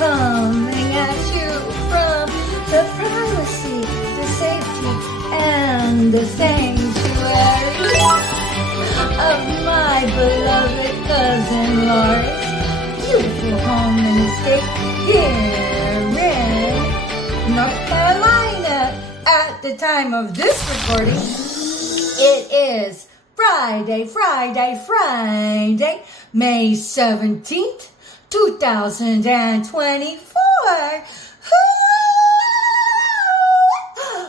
coming at you from the privacy, the safety, and the sanctuary of my beloved cousin Laura's beautiful home and estate here in North Carolina. At the time of this recording, it is Friday, May 17th, 2024.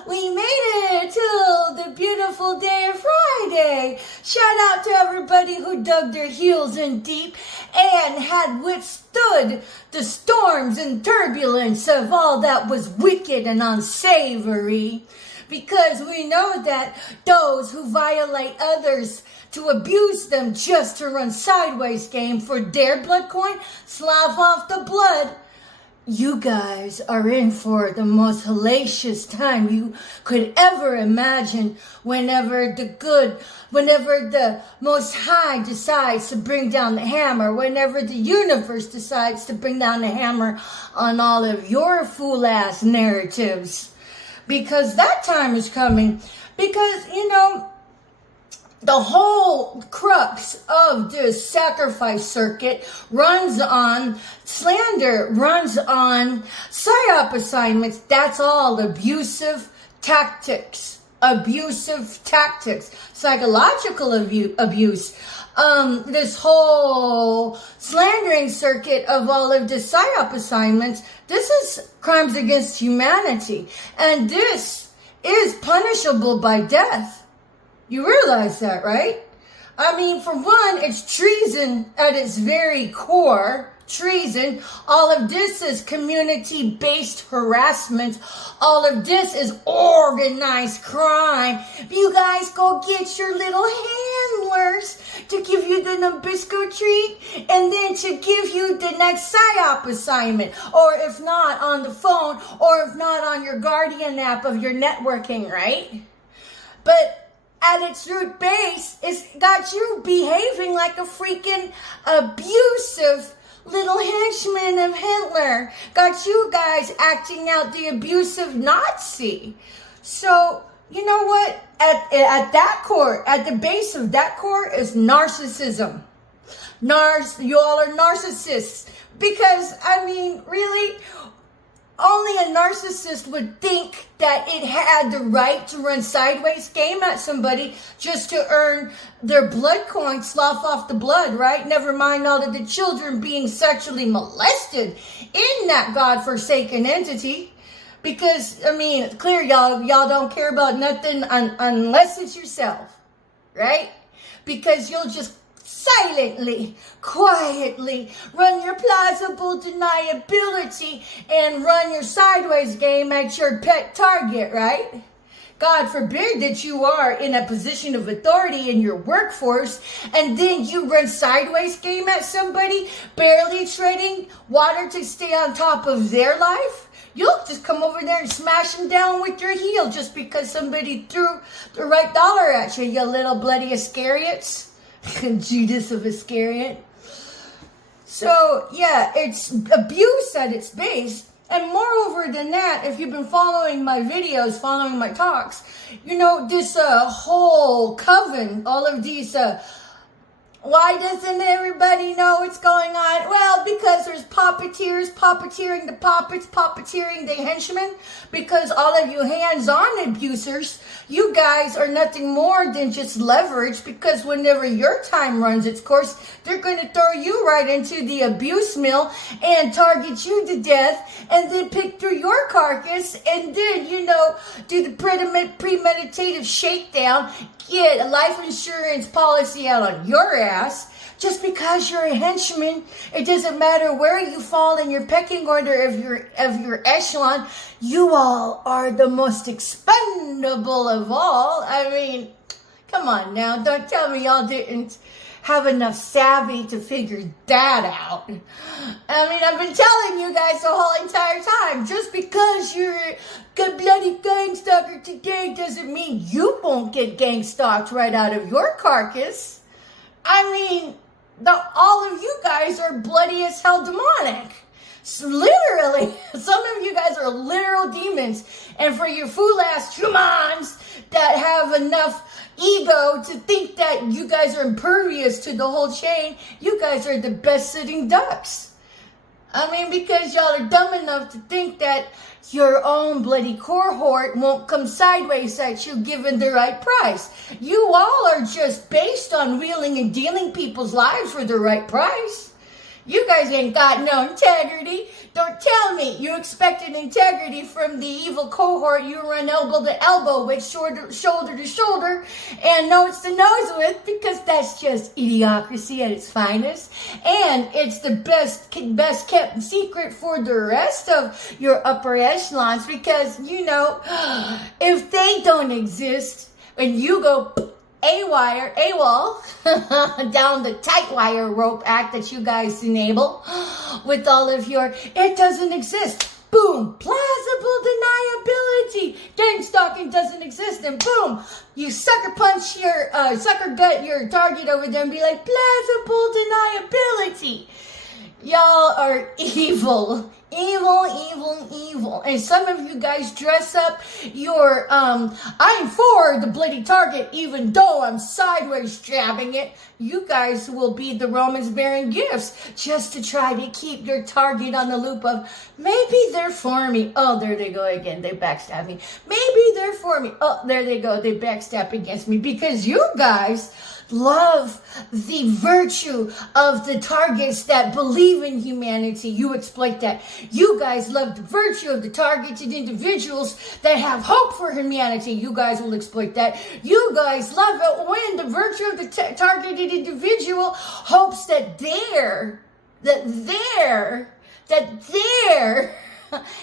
We made it till the beautiful day of Friday. Shout out to everybody who dug their heels in deep and had withstood the storms and turbulence of all that was wicked and unsavory. Because we know that those who violate others to abuse them just to run sideways game for their blood coin, slough off the blood. You guys are in for the most hellacious time you could ever imagine whenever the Most High decides to bring down the hammer, whenever the universe decides to bring down the hammer on all of your fool-ass narratives. Because that time is coming. Because, the whole crux of this sacrifice circuit runs on slander, runs on psyop assignments. That's all abusive tactics, psychological abuse. This whole slandering circuit of all of the psyop assignments, this is crimes against humanity. And this is punishable by death. You realize that, right? I mean, for one, it's treason at its very core. Treason. All of this is community-based harassment. All of this is organized crime. You guys go get your little handlers to give you the Nabisco treat and then to give you the next PSYOP assignment. Or if not, on the phone, or if not, on your Guardian app of your networking, right? But at its root base, it's got you behaving like a freaking abusive little henchman of Hitler. Got you guys acting out the abusive Nazi. So, you know what? At that core, at the base of that core is narcissism. You all are narcissists. Because, really, only a narcissist would think that it had the right to run sideways game at somebody just to earn their blood coin, slough off the blood, right? Never mind all of the children being sexually molested in that godforsaken entity. Because, it's clear y'all don't care about nothing unless it's yourself, right? Because you'll just silently, quietly run your plausible deniability and run your sideways game at your pet target, right? God forbid that you are in a position of authority in your workforce and then you run sideways game at somebody, barely treading water to stay on top of their life. You'll just come over there and smash them down with your heel just because somebody threw the right dollar at you, you little bloody Iscariots. Judas of Iscariot. So, yeah, it's abuse at its base. And moreover than that, if you've been following my videos, following my talks, you know, this whole coven, all of these, why doesn't everybody know what's going on? Well, because there's puppeteers puppeteering the puppets, puppeteering the henchmen, because all of you hands-on abusers, you guys are nothing more than just leverage, because whenever your time runs its course, they're going to throw you right into the abuse mill and target you to death, and then pick through your carcass, and then, you know, do the premeditative shakedown, get a life insurance policy out on your ass. Just because you're a henchman, it doesn't matter where you fall in your pecking order of your echelon. You all are the most expendable of all. I mean, come on now. Don't tell me y'all didn't have enough savvy to figure that out. I mean, I've been telling you guys the whole entire time. Just because you're a good bloody gang stalker today doesn't mean you won't get gang stalked right out of your carcass. I mean, all of you guys are bloody as hell demonic. So literally, some of you guys are literal demons. And for your fool-ass humans that have enough ego to think that you guys are impervious to the whole chain, you guys are the best sitting ducks. I mean, because y'all are dumb enough to think that your own bloody cohort won't come sideways at you given the right price. You all are just based on wheeling and dealing people's lives for the right price. You guys ain't got no integrity. Don't tell me you expected integrity from the evil cohort you run elbow to elbow with, shoulder to shoulder, and nose to nose with, because that's just idiocracy at its finest. And it's the best kept secret for the rest of your upper echelons, because, you know, if they don't exist and you go AWOL, down the tight wire rope act that you guys enable with all of your, it doesn't exist. Boom, plausible deniability. Gang stalking doesn't exist, and boom, you sucker punch your, sucker gut your target over there and be like, plausible deniability. Y'all are evil. Evil. And some of you guys dress up your, I'm for the bloody target, even though I'm sideways jabbing it. You guys will be the Romans bearing gifts just to try to keep your target on the loop of, maybe they're for me. Oh, there they go again. They backstab me. Maybe they're for me. Oh, there they go. They backstab against me, because you guys love the virtue of the targets that believe in humanity. You exploit that. You guys love the virtue of the targeted individuals that have hope for humanity. You guys will exploit that. You guys love it when the virtue of the targeted individual hopes that their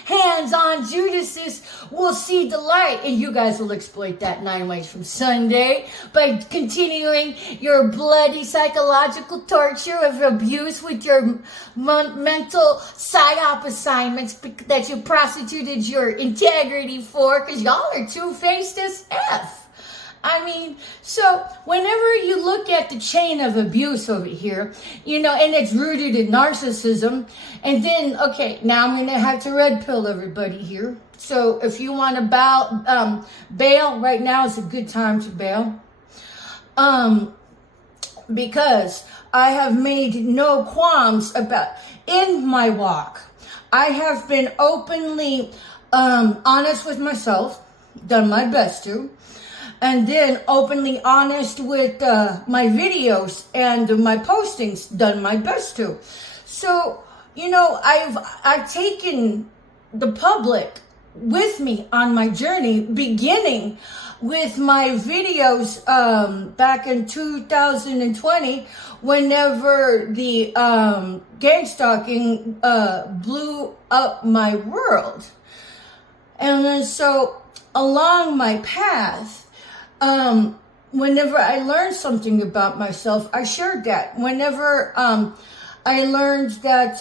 hands-on Judases will see the light, and you guys will exploit that 9 ways from Sunday by continuing your bloody psychological torture of abuse with your mental psyop assignments that you prostituted your integrity for, because y'all are two-faced as F. I mean, so whenever you look at the chain of abuse over here, you know, and it's rooted in narcissism, and then, okay, now I'm going to have to red pill everybody here. So if you want to bail, right now is a good time to bail. Because I have made no qualms about, in my walk, I have been openly honest with myself, done my best to, and then openly honest with my videos and my postings, done my best to. So, you know, I've taken the public with me on my journey, beginning with my videos back in 2020, whenever the gang stalking blew up my world. And then so along my path, whenever I learned something about myself, I shared that. Whenever I learned that,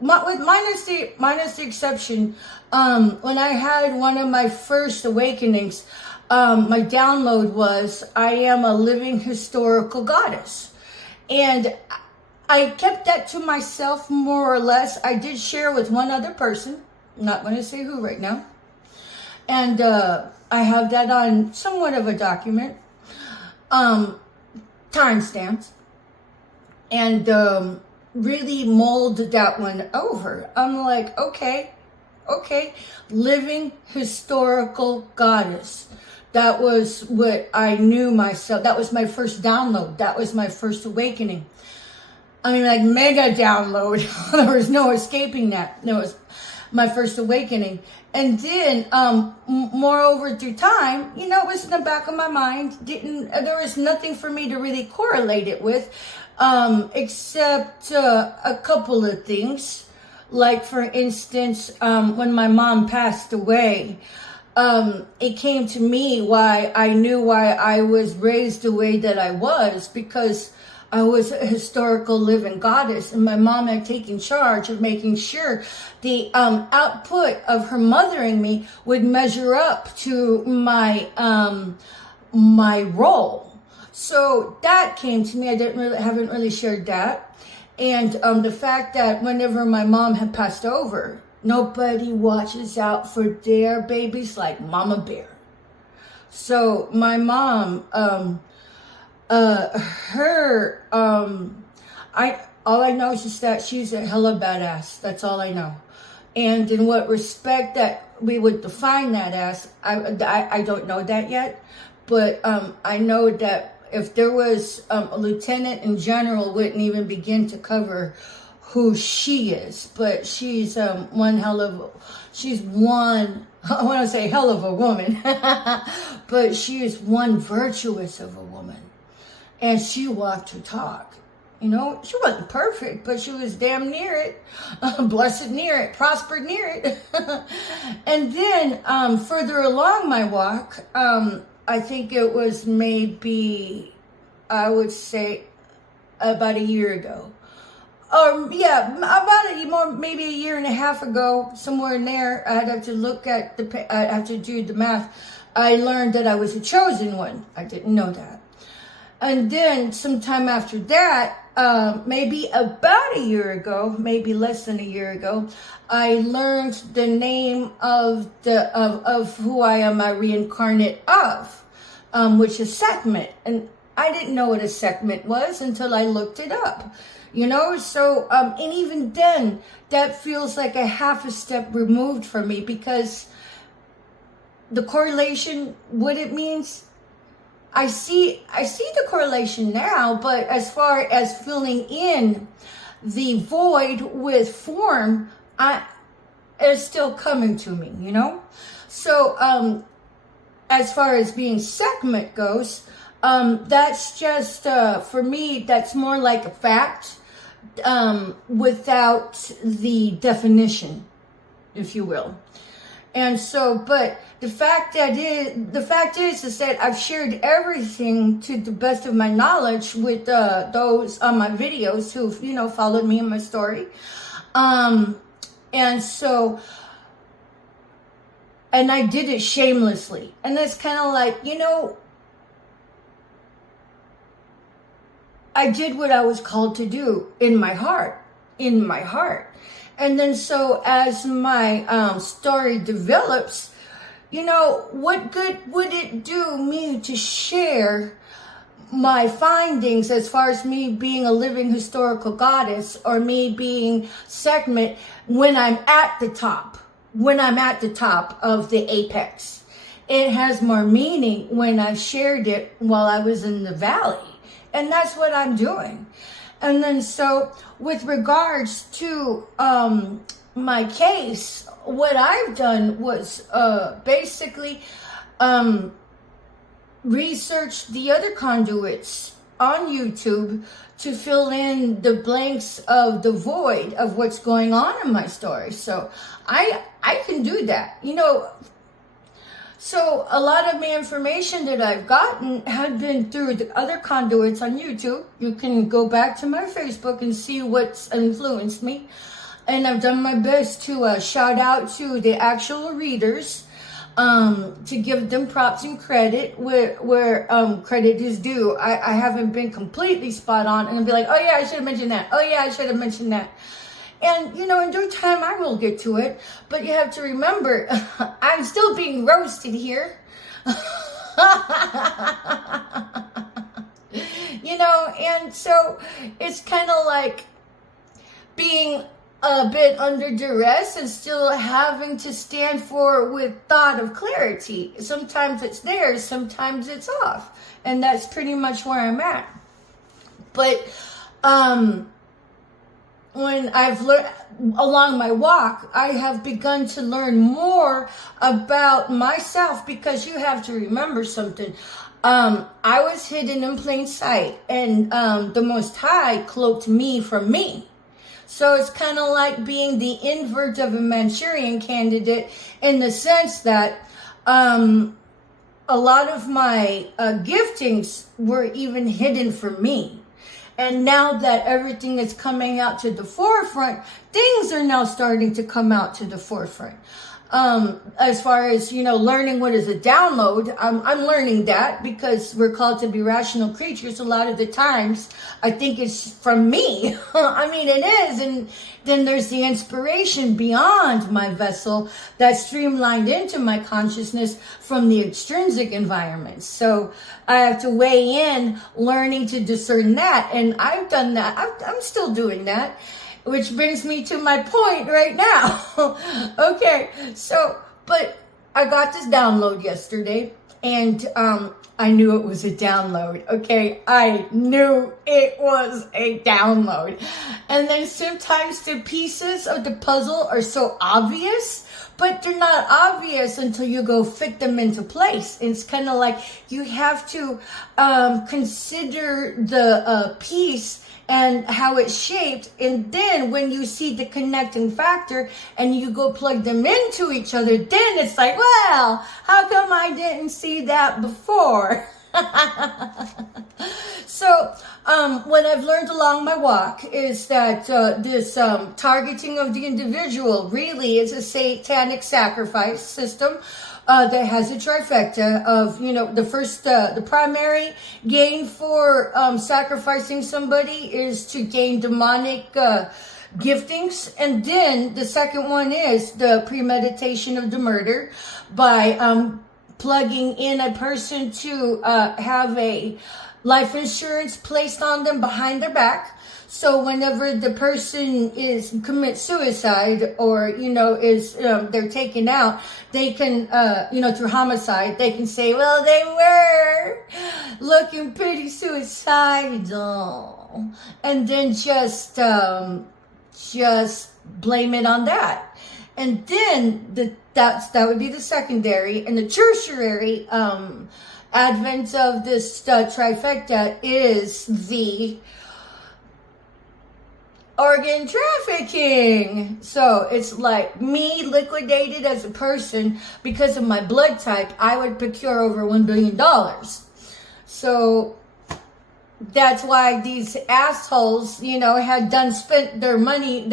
minus the exception, when I had one of my first awakenings, my download was, I am a living historical goddess. And I kept that to myself, more or less. I did share with one other person. I'm not going to say who right now. And I have that on somewhat of a document. Timestamps. And really mold that one over. I'm like, okay. Living historical goddess. That was what I knew myself. That was my first download. That was my first awakening. I mean, like, mega download. There was no escaping that. That was my first awakening. And then, moreover, through time, it was in the back of my mind. There was nothing for me to really correlate it with, except a couple of things. Like, for instance, when my mom passed away, it came to me why I knew why I was raised the way that I was, because I was a historical living goddess, and my mom had taken charge of making sure the output of her mothering me would measure up to my my role. So that came to me. I haven't really shared that, and the fact that whenever my mom had passed over, nobody watches out for their babies like Mama Bear. So my mom, all I know is just that she's a hella badass. That's all I know. And in what respect that we would define that as, I don't know that yet. But I know that if there was a lieutenant in general, wouldn't even begin to cover who she is. But she's one, I want to say hell of a woman, but she is one virtuous of a woman. And she walked her talk. She wasn't perfect, but she was damn near it, blessed near it, prospered near it. And then further along my walk, I think it was maybe, I would say, about a year ago. Maybe a year and a half ago, somewhere in there. I'd have to I'd have to do the math. I learned that I was a chosen one. I didn't know that. And then sometime after that, maybe about a year ago, maybe less than a year ago, I learned the name of who I am a reincarnate of, which is Sekhmet. And I didn't know what a Sekhmet was until I looked it up. So, and even then, that feels like a half a step removed from me, because the correlation, what it means, I see the correlation now, but as far as filling in the void with form, it's still coming to me, So, as far as being Sekhmet goes, that's just, for me, that's more like a fact, without the definition, if you will. And so, but the fact is that I've shared everything to the best of my knowledge with those on my videos who've, followed me in my story. And so, and I did it shamelessly. And that's kind of like, I did what I was called to do in my heart. And then so as my story develops, what good would it do me to share my findings as far as me being a living historical goddess, or me being Sekhmet, when I'm at the top of the apex? It has more meaning when I shared it while I was in the valley. And that's what I'm doing. And then so with regards to my case, what I've done was basically research the other conduits on YouTube to fill in the blanks of the void of what's going on in my story. So I can do that. So a lot of the information that I've gotten had been through the other conduits on YouTube. You can go back to my Facebook and see what's influenced me. And I've done my best to shout out to the actual readers, to give them props and credit where credit is due. I haven't been completely spot on, and I'll be like, oh yeah, I should have mentioned that. Oh yeah, I should have mentioned that. And, in due time, I will get to it. But you have to remember, I'm still being roasted here. And so it's kind of like being a bit under duress and still having to stand for with thought of clarity. Sometimes it's there, sometimes it's off. And that's pretty much where I'm at. But, when I've learned along my walk, I have begun to learn more about myself, because you have to remember something. I was hidden in plain sight, and the Most High cloaked me from me. So it's kind of like being the invert of a Manchurian candidate, in the sense that a lot of my giftings were even hidden from me. And now that everything is coming out to the forefront, things are now starting to come out to the forefront. As far as, learning what is a download, I'm learning that, because we're called to be rational creatures. A lot of the times, I think it's from me. I mean, it is. And then there's the inspiration beyond my vessel that's streamlined into my consciousness from the extrinsic environment. So I have to weigh in, learning to discern that. And I've done that. I'm still doing that. Which brings me to my point right now. Okay, so, but I got this download yesterday, and I knew it was a download, okay? I knew it was a download. And then sometimes the pieces of the puzzle are so obvious, but they're not obvious until you go fit them into place. It's kind of like you have to consider the piece and how it's shaped, and then when you see the connecting factor and you go plug them into each other, then it's like, well, how come I didn't see that before? So what I've learned along my walk is that this targeting of the individual really is a satanic sacrifice system that has a trifecta of, the primary gain for sacrificing somebody is to gain demonic giftings. And then the second one is the premeditation of the murder by plugging in a person to have a life insurance placed on them behind their back. So whenever the person commits suicide, or, they're taken out, they can, through homicide, they can say, well, they were looking pretty suicidal. And then just blame it on that. And then that would be the secondary. And the tertiary advent of this trifecta is the organ trafficking. So it's like me liquidated as a person because of my blood type. I would procure over $1 billion. So that's why these assholes, had spent their money.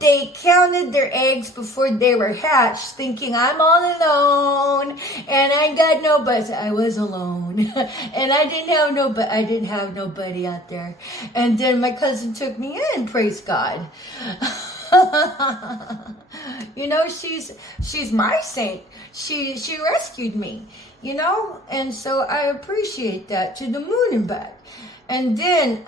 They counted their eggs before they were hatched, thinking I'm all alone and I got nobody. I was alone and I didn't have nobody out there. And then my cousin took me in, praise God. She's my saint. She rescued me, and so I appreciate that to the moon and back. And then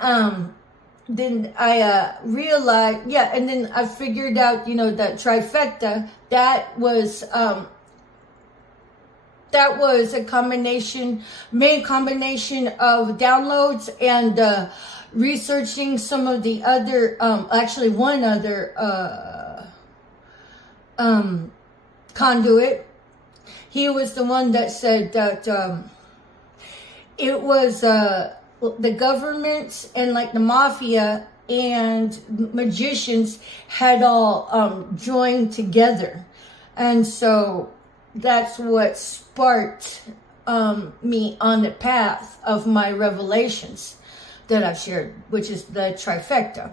I realized, and then I figured out, that trifecta, that was a main combination of downloads and researching some of the other, one other conduit. He was the one that said that it was the government and like the mafia and magicians had all joined together. And so that's what sparked me on the path of my revelations that I've shared, which is the trifecta.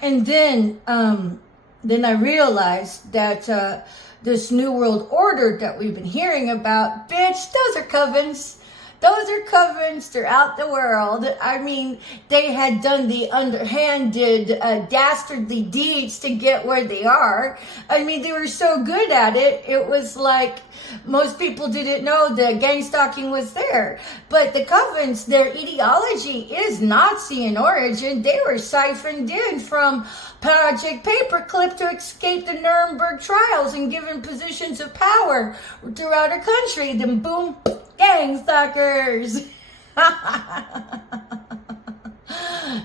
And then I realized that this New World Order that we've been hearing about, bitch, those are covens. Those are covens throughout the world. I mean, they had done the underhanded, dastardly deeds to get where they are. I mean, they were so good at it. It was like most people didn't know that gang stalking was there. But the covens, their ideology is Nazi in origin. They were siphoned in from Project Paperclip to escape the Nuremberg trials and given positions of power throughout our country. Then boom, gang stalkers.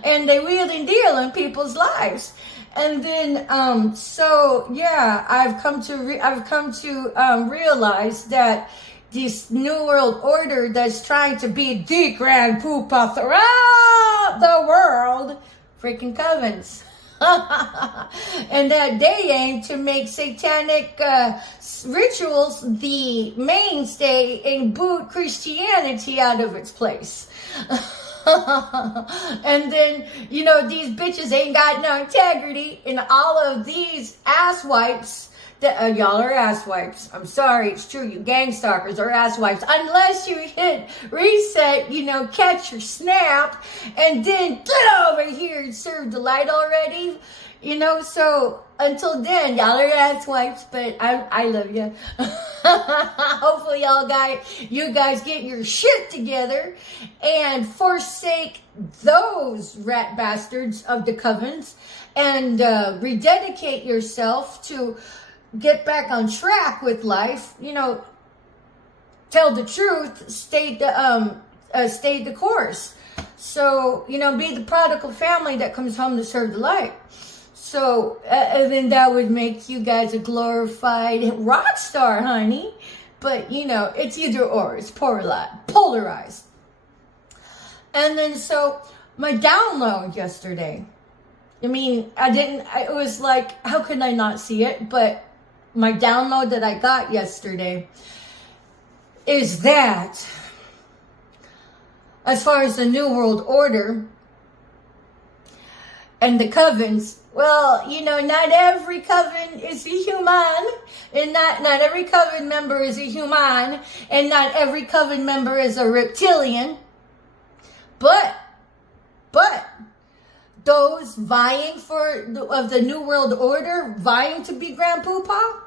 And they wheel and deal in people's lives. And then, so yeah, I've come to realize that this New World Order that's trying to be the grand poopah throughout the world, freaking covens. And that they aim to make satanic rituals the mainstay and boot Christianity out of its place. And then, you know, these bitches ain't got no integrity, and all of these asswipes that y'all are asswipes. I'm sorry, it's true. You gang stalkers are asswipes. Unless you hit reset, you know, catch your snap, and then get over here and serve the light already. You know, so until then, y'all are asswipes, but I love you. Hopefully you guys get your shit together and forsake those rat bastards of the covens and rededicate yourself to get back on track with life. You know, tell the truth, stay the course. So, you know, be the prodigal family that comes home to serve the light. So, and then that would make you guys a glorified rock star, honey. But, you know, it's either or. It's polarized. And then, so, my download yesterday. I mean, it was like, how could I not see it? But my download that I got yesterday is that, as far as the New World Order and the covens, well, you know, not every coven is a human, and not every coven member is a human, and not every coven member is a reptilian. But those vying of the New World Order, vying to be Grand Poopah,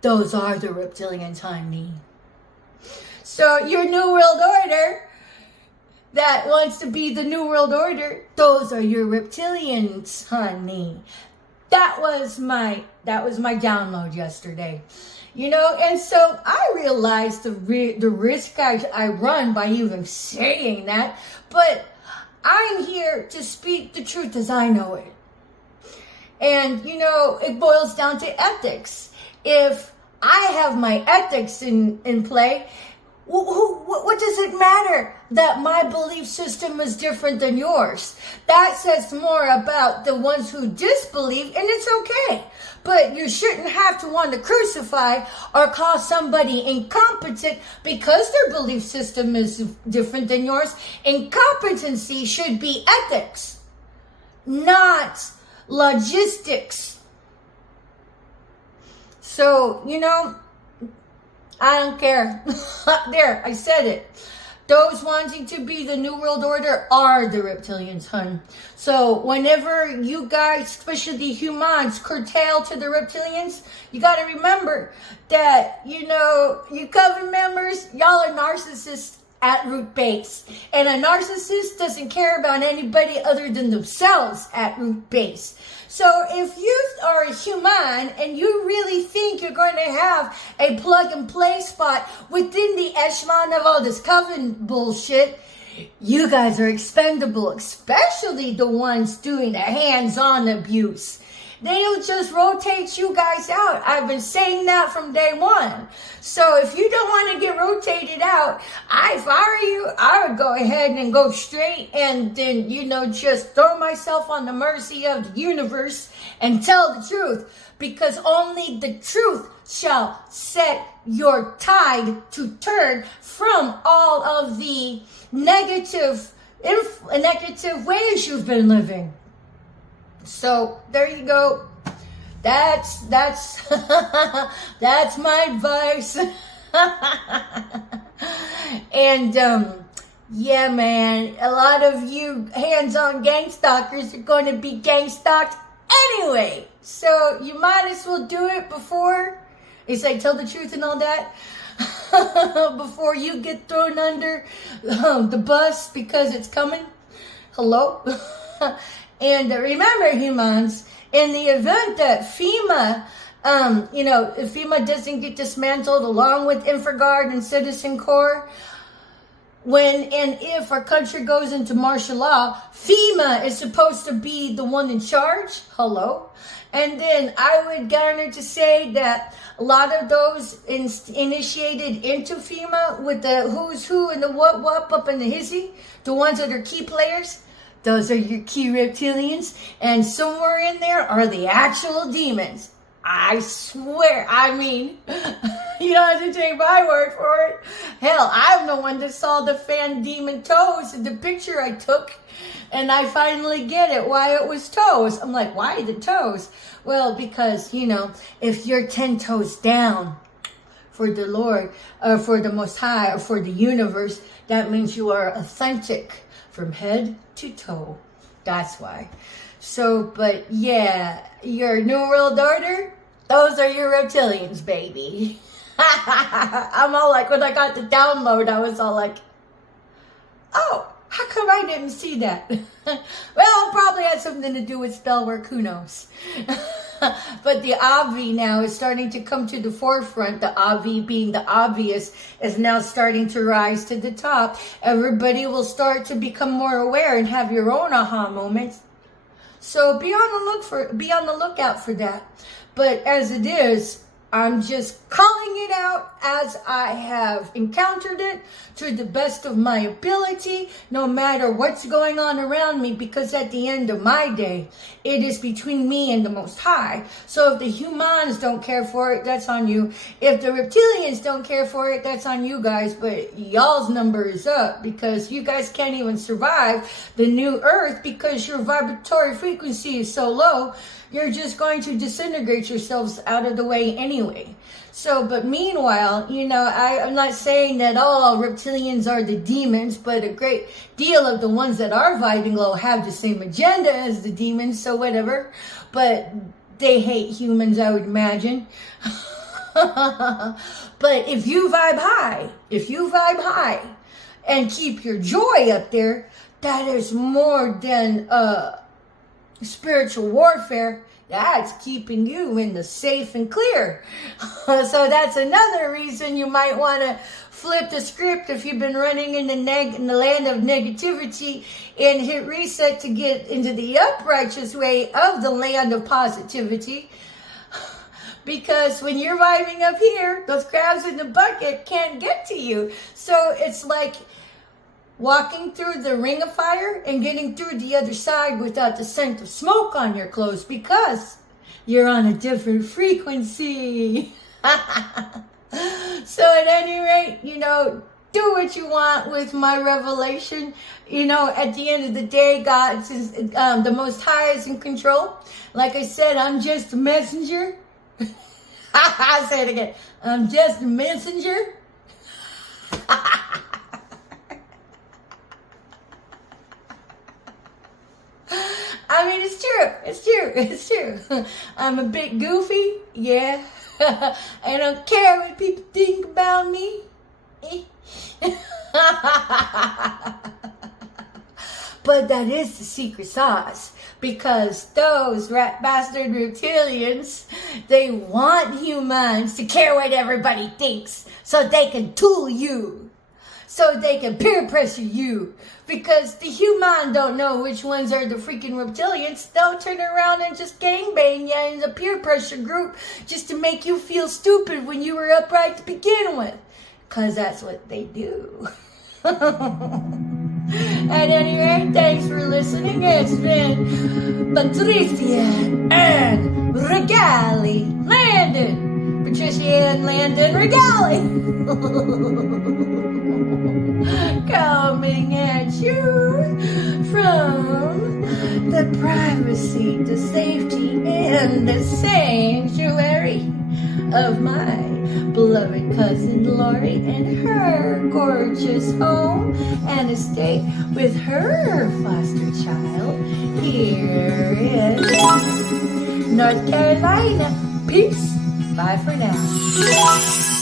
those are the reptilians, honey. So your New World Order that wants to be the New World Order, those are your reptilians, honey. That was my download yesterday. You know, and so I realized the risk I run by even saying that, but I'm here to speak the truth as I know it. And, you know, it boils down to ethics. If I have my ethics in play, what does it matter that my belief system is different than yours? That says more about the ones who disbelieve, and it's okay. But you shouldn't have to want to crucify or call somebody incompetent because their belief system is different than yours. Incompetency should be ethics, not logistics. So, you know, I don't care. There, I said it. Those wanting to be the New World Order are the reptilians, hun. So whenever you guys, especially the humans, curtail to the reptilians, you got to remember that, you know, you coven members, y'all are narcissists at root base. And a narcissist doesn't care about anybody other than themselves at root base. So if you are a human and you really think you're going to have a plug and play spot within the echelon of all this coven bullshit, you guys are expendable, especially the ones doing the hands-on abuse. They'll just rotate you guys out. I've been saying that from day one. So if you don't want to get rotated out, if I were you, I would go ahead and go straight and then, you know, just throw myself on the mercy of the universe and tell the truth. because only the truth shall set your tide to turn from all of the negative ways you've been living. So there you go. That's that's my advice. And yeah, man, a lot of you hands-on gang stalkers are going to be gang stalked anyway. So you might as well do it before it's like tell the truth and all that. Before you get thrown under the bus because it's coming. Hello? And remember, humans, in the event that FEMA, if FEMA doesn't get dismantled along with InfraGard and Citizen Corps, when and if our country goes into martial law, FEMA is supposed to be the one in charge. Hello? And then I would garner to say that a lot of those initiated into FEMA with the who's who and the what up in the hissy, the ones that are key players, those are your key reptilians. And somewhere in there are the actual demons. I swear, I mean, you don't have to take my word for it. Hell, I'm the one that saw the fan demon toes in the picture I took. And I finally get it, why it was toes. I'm like, why the toes? Well, because, if you're 10 toes down for the Lord, or for the Most High, or for the universe, that means you are authentic from head to toe. That's why. So, but yeah, your New World Order, those are your reptilians, baby. I'm all like, when I got the download, I was all like, oh, how come I didn't see that? Well, it probably had something to do with spell work, who knows? But the Avi now is starting to come to the forefront. The Avi, being the obvious, is now starting to rise to the top. Everybody will start to become more aware and have your own aha moments. So be on the lookout for that. But as it is, I'm just calling it out as I have encountered it to the best of my ability, no matter what's going on around me, because at the end of my day, it is between me and the Most High. So if the humans don't care for it, that's on you. If the reptilians don't care for it, that's on you guys. But y'all's number is up, because you guys can't even survive the new earth because your vibratory frequency is so low. You're just going to disintegrate yourselves out of the way anyway. So, but meanwhile, I'm not saying that all reptilians are the demons, but a great deal of the ones that are vibing low have the same agenda as the demons, so whatever. But they hate humans, I would imagine. But if you vibe high and keep your joy up there, that is more than spiritual warfare. That's keeping you in the safe and clear. So that's another reason you might want to flip the script if you've been running in the land of negativity, and hit reset to get into the uprighteous way of the land of positivity. Because when you're vibing up here, those crabs in the bucket can't get to you. So it's like walking through the ring of fire and getting through the other side without the scent of smoke on your clothes, because you're on a different frequency. So at any rate, do what you want with my revelation. At the end of the day, God, the Most High is in control. Like I said, I'm just a messenger. I'll say it again. I'm just a messenger. I mean, it's true. I'm a bit goofy, yeah. I don't care what people think about me. But that is the secret sauce, because those rat bastard reptilians, they want humans to care what everybody thinks so they can tool you, so they can peer pressure you. Because the human don't know which ones are the freaking reptilians. They'll turn around and just gangbang you in the peer pressure group just to make you feel stupid when you were upright to begin with. Because that's what they do. At any rate, thanks for listening. It's been Patricia and Regali Landon. Patricia and Landon Regali. Coming at you from the privacy, the safety, and the sanctuary of my beloved cousin Lori in her gorgeous home and estate with her foster child here in North Carolina. Peace. Bye for now.